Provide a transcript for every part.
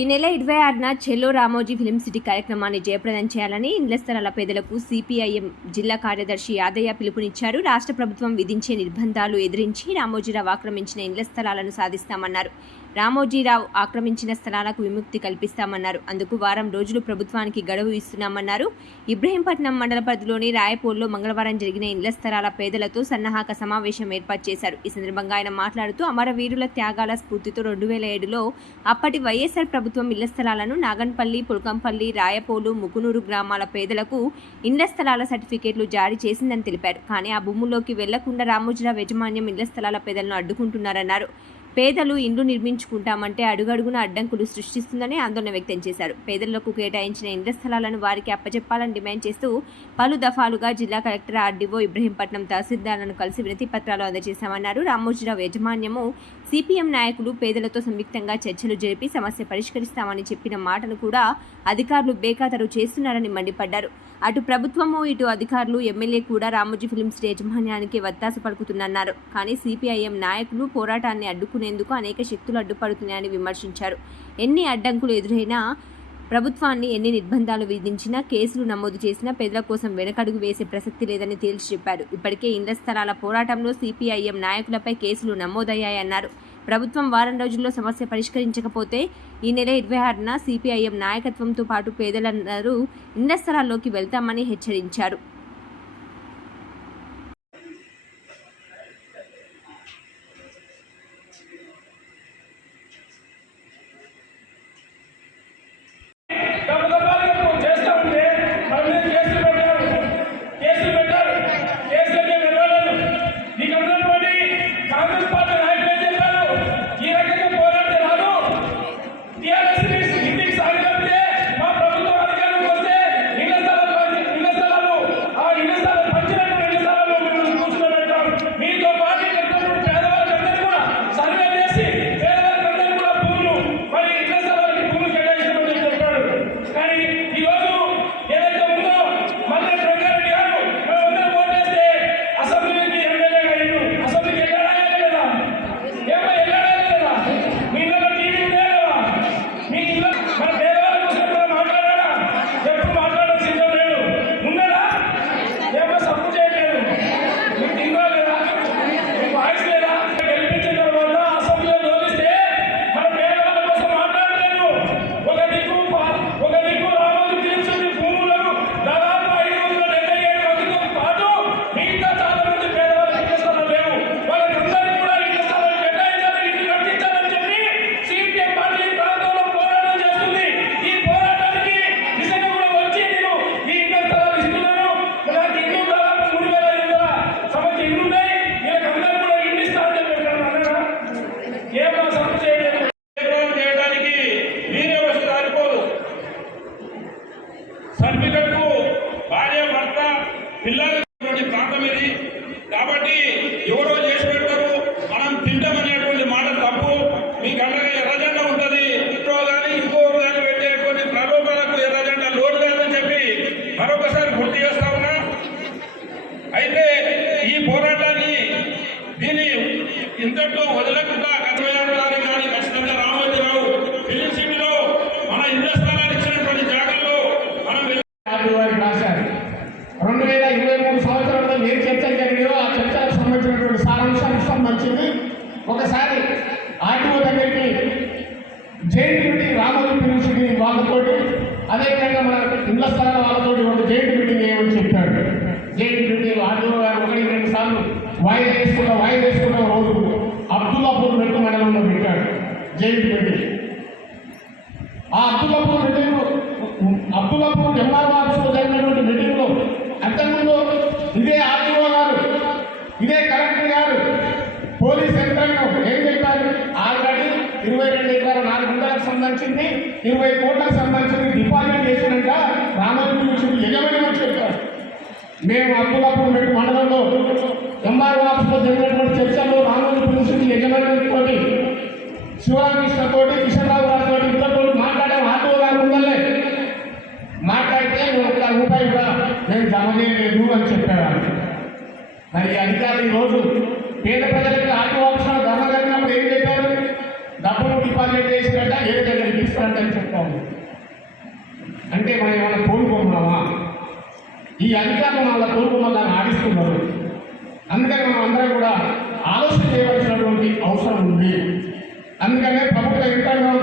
ఈ నెల ఇరవై ఆరున చెల్లో రామోజీ ఫిలిం సిటీ కార్యక్రమాన్ని జయప్రదం చేయాలని ఇండ్ల స్థలాల పేదలకు సిపిఐఎం జిల్లా కార్యదర్శి యాదయ్య పిలుపునిచ్చారు. రాష్ట్ర ప్రభుత్వం విధించే నిర్బంధాలు ఎదిరించి రామోజీరావు ఆక్రమించిన ఇండ్ల స్థలాలను సాధిస్తామన్నారు. రామోజీరావు ఆక్రమించిన స్థలాలకు విముక్తి కల్పిస్తామన్నారు. అందుకు వారం రోజులు ప్రభుత్వానికి గడువు ఇస్తున్నామన్నారు. ఇబ్రహీంపట్నం మండల పరిధిలోని రాయపూర్లో మంగళవారం జరిగిన ఇళ్ళ స్థలాల పేదలతో సన్నాహక సమావేశం ఏర్పాటు చేశారు. ఈ సందర్భంగా ఆయన మాట్లాడుతూ అమరవీరుల త్యాగాల స్ఫూర్తితో రెండు వేల ఏడులో అప్పటి వైఎస్ఆర్ ప్రభుత్వం ఇళ్ళ స్థలాలను నాగన్పల్లి పుల్కంపల్లి రాయపోలు ముకునూరు గ్రామాల పేదలకు ఇళ్ళ స్థలాల సర్టిఫికేట్లు జారీ చేసిందని తెలిపారు. కానీ ఆ భూముల్లోకి వెళ్ళకుండా రామోజీరావు యాజమాన్యం ఇళ్ళ స్థలాల పేదలను అడ్డుకుంటున్నారన్నారు. పేదలు ఇండ్లు నిర్మించుకుంటామంటే అడుగడుగున అడ్డంకులు సృష్టిస్తుందని ఆందోళన వ్యక్తం చేశారు. పేదలకు కేటాయించిన ఇండ్ల స్థలాలను వారికి అప్పచెప్పాలని డిమాండ్ చేస్తూ పలు దఫాలుగా జిల్లా కలెక్టర్ ఆర్డీఓ ఇబ్రహీంపట్నం తహసీల్దార్లను కలిసి వినతి పత్రాలు అందజేశామన్నారు. రామోజీరావు యాజమాన్యము సిపిఎం నాయకులు పేదలతో సంయుక్తంగా చర్చలు జరిపి సమస్య పరిష్కరిస్తామని చెప్పిన మాటను కూడా అధికారులు బేఖాతరు చేస్తున్నారని మండిపడ్డారు. అటు ప్రభుత్వము ఇటు అధికారులు ఎమ్మెల్యే కూడా రామోజీ ఫిలిమ్స్ యజమాన్యానికి వత్తాస పలుకుతున్నారు కానీ సిపిఐఎం నాయకులు పోరాటాన్ని అడ్డుకునేందుకు అనేక శక్తులు అడ్డుపడుతున్నాయని విమర్శించారు. ఎన్ని అడ్డంకులు ఎదురైనా ప్రభుత్వాన్ని ఎన్ని నిర్బంధాలు విధించినా కేసులు నమోదు చేసినా పేదల కోసం వెనకడుగు వేసే ప్రసక్తి లేదని తేల్చి చెప్పారు. ఇప్పటికే ఇండ్ల స్థలాల పోరాటంలో సిపిఐఎం నాయకులపై కేసులు నమోదయ్యాయన్నారు. ప్రభుత్వం వారం రోజుల్లో సమస్య పరిష్కరించకపోతే ఈ నెల ఇరవై ఆరున సిపిఐఎం నాయకత్వంతో పాటు పేదలందరూ ఇళ్ళ స్థలాల్లోకి వెళ్తామని హెచ్చరించారు. ఇంతట్లో వదలకుండా కథయాలు కానీ ఖచ్చితంగా రామోజీరావు ఫిలిం సిటీలో మన ఇళ్ళ స్థలాలు ఇచ్చినటువంటి జాగాల్లో మనం వారికి రాశారు. రెండు వేల ఇరవై మూడు సంవత్సరంలో ఏ చర్చలు జరిగాయో ఆ చర్చలకు సంబంధించినటువంటి సారాంశానికి సంబంధించింది. ఒకసారి ఆర్టీఓ దగ్గరికి జైంట్ మీటింగ్ రామోజీ యూనివర్సిటీ వాళ్ళతోటి అదేవిధంగా మన ఇళ్ళ స్థలాల వాళ్ళతోటి ఒక జైంట్ మీటింగ్ చేయమని చెప్పాడు జైంట్ మీటింగ్ ఆర్టీఓ గారు ఒకటి రెండు సార్లు వాయిదా వేసుకున్న వాయిదా జైలు పెట్టి ఆ అబ్దుల్లాపూర్ మీటింగ్ అబ్దుల్లాపూర్ ఎంఆర్ ఆఫీస్లో జరిగినటువంటి మీటింగ్లో అంతకుముందు ఇదే ఆర్టీఓ గారు ఇదే కలెక్టర్ గారు పోలీస్ యంత్రాంగం ఏం చెప్పారు? ఆల్రెడీ ఇరవై రెండు ఎకరాల నాలుగు వందలకు సంబంధించింది ఇరవై కోట్లకు సంబంధించింది డిపాజిట్ చేసినాక రామోజీ యూనివర్సిటీ యజమాని చెప్పారు. మేము అబ్దుల్లాపూర్ మండలంలో ఎంఆర్ ఆఫీస్లో జరిగినటువంటి శివరామకృష్ణతోటి కిషన్రావు గారితో ఇద్దరితో మాట్లాడే ఆటో కాకుండానే మాట్లాడితే ఒక్క రూపాయి కూడా నేను జమ చేయలేదు అని చెప్పాడు మరి అధికారులు ఈరోజు పేద ప్రజలకు ఆటో అవసరం ధర కలిగినప్పుడు ఏం చెప్పారు? డబ్బులు డిపాజిట్ చేసినట్ట ఏ దగ్గర అని చెప్తాము అంటే మనం ఏమైనా కోరుకుంటున్నామా ఈ అధికారులు మనల్ని కోరుకున్న ఆడిస్తున్నారు. అందుకని మనం అందరం కూడా ఆలోచన చేయవలసినటువంటి అవసరం ఉంది. అందుకనే ప్రభుత్వ యంత్రాంగం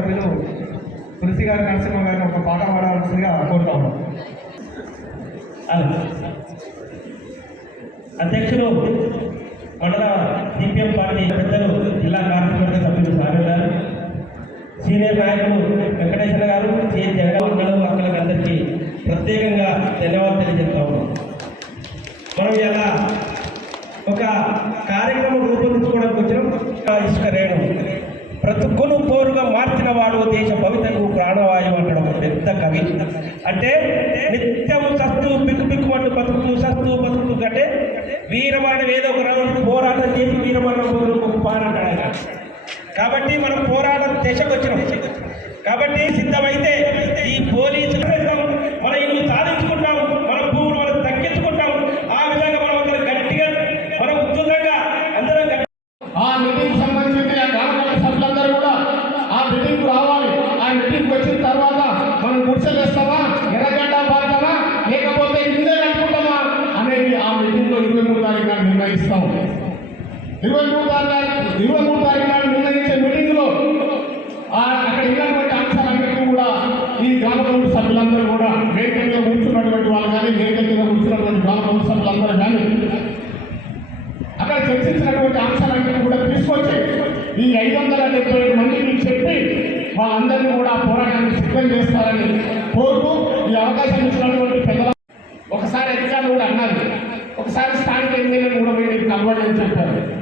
సభ్యులు తులసి గారు నరసింహ గారిని ఒక పాట పాడాల్సిందిగా కోరుతా ఉన్నాం. అధ్యక్షులు మండల సిపిఎం పార్టీ పెద్దలు జిల్లా కార్యవర్గ సభ్యులు సామి గారు సీనియర్ నాయకులు వెంకటేశ్వర గారు శ్రీ జగన్ అందరికీ ప్రత్యేకంగా ధన్యవాదాలు తెలియజేస్తా ఉన్నాం. మనం ఇలా ఒక కార్యక్రమం రూపొందించుకోవడానికి వచ్చిన. ఇసుక ప్రతి ఒక్కరు లోకం మార్చిన వాడు దేశ భవితకు ప్రాణవాయువు అంటాడు ఒక పెద్ద కవి. అంటే నిత్యం సస్తూ పిక్కు పిక్కు పిక్కుమంటూ బతుకుతూ సస్తూ బతుకుతూ అంటే వీరమరణ ఏదో ఒక రౌండ్ పోరాటం చేసి వీరమరణ ఒక పానంటాడు కాబట్టి మనం పోరాటం దేశకు వచ్చిన. కాబట్టి సిద్ధమైతే he will do that like, he నిలబడి చెప్పారు.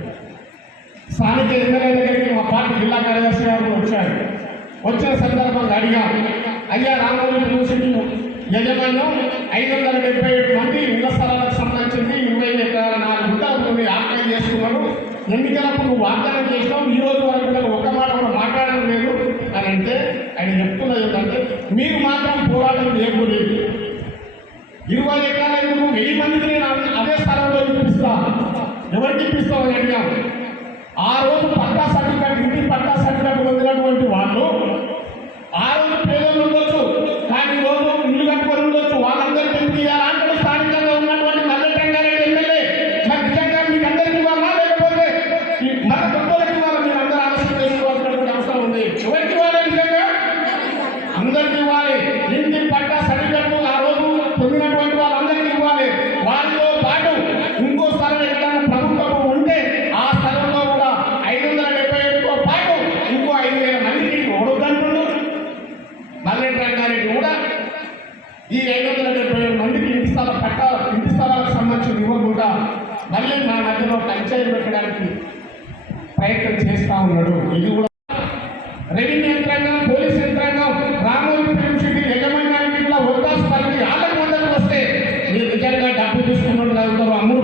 స్థానిక ఎమ్మెల్యే దగ్గరికి మా పార్టీ జిల్లా కార్యదర్శి గారు వచ్చారు. వచ్చిన సందర్భంగా అడిగా అయ్యా రామోజీ చూసి యజమాన్యం ఐదు వందల డెబ్బై ఏడు మంది ఇళ్ళ స్థలాలకు సంబంధించింది ఇరవై ఎకరాల నాలుగు గుంటలు ఆత్మహత్య చేసుకున్నారు. ఎన్నికలప్పుడు నువ్వు వాగ్దానం చేసినావు. ఈ రోజు వరకు ఒక ఒక్క మాట కూడా మాట్లాడడం లేదు. అని అంటే ఆయన చెప్తున్నది ఏంటంటే మీరు మాత్రం పోరాటం చేయకూడదు. ఇరవై ఎకరాలకు వెయ్యి మందికి ఎవరికి ఇప్పిస్తామని అడిగాము ఆ రోజు పట్టా సర్టిఫికేట్ ఇంటి పట్టా సర్టిఫికేట్ పొందినటువంటి వాళ్ళు శ్రీకృష్ణ మండలాల్లో అమ్ము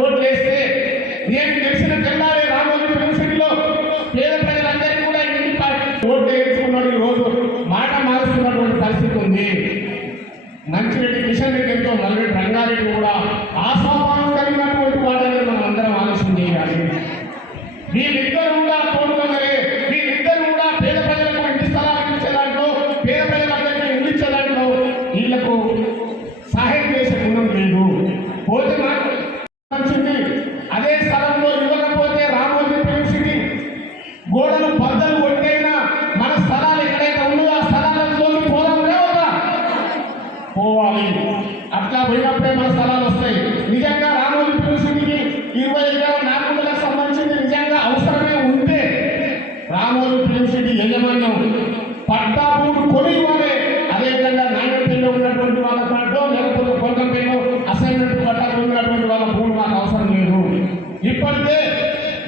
ఓట్లు వేస్తే నేను తెలిసిన జిల్లాలే రాబోయే పెన్షన్లో పేద ప్రజలందరికీ కూడా ఇంటి ఓట్లు వేయించుకున్నాడు ఈరోజు. మాట మారుస్తున్నటువంటి పరిస్థితి ఉంది. మంచిరెడ్డి కిషన్ రెడ్డితో మల్లెడ్డి రంగారెడ్డి కూడా ఇప్పటికే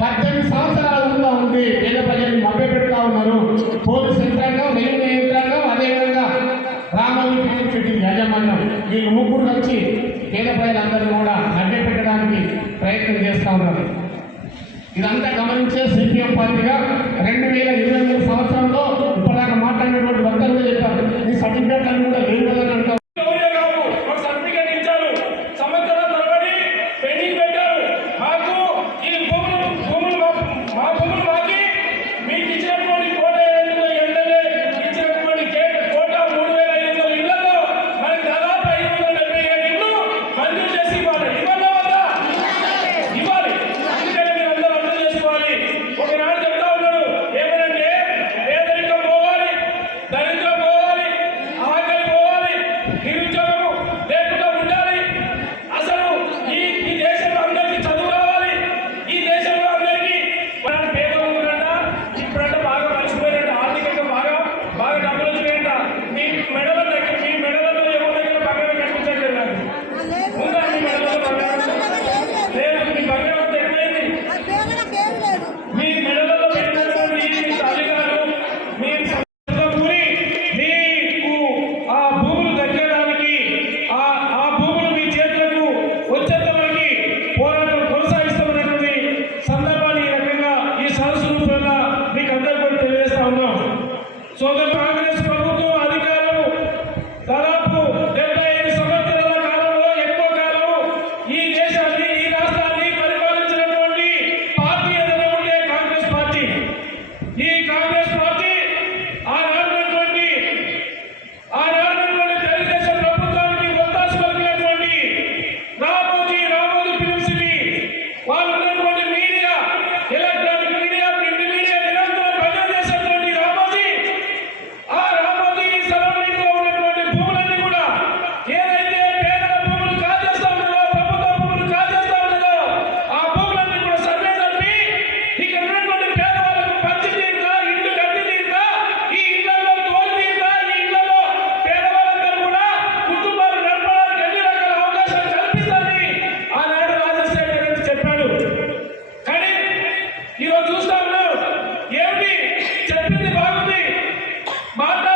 పద్దెనిమిది సంవత్సరాల ఉందా ఉంది పేద ప్రజలు మభ్య పెడతా ఉన్నారు. పోలీసు యంత్రాంగం రైల్వే యంత్రాంగం అదేవిధంగా రామోజీ యూనివర్సిటీ యాజమాన్యం. వీళ్ళు ముగ్గురు వచ్చి పేద ప్రజలందరూ కూడా మభ్య పెట్టడానికి ప్రయత్నం చేస్తూ ఉన్నారు. ఇదంతా గమనించే సిపిఎం పార్టీగా రెండు వేల ఇరవై మూడు సంవత్సరంలో ఇప్పటిదాకా మాట్లాడినటువంటి So the Bata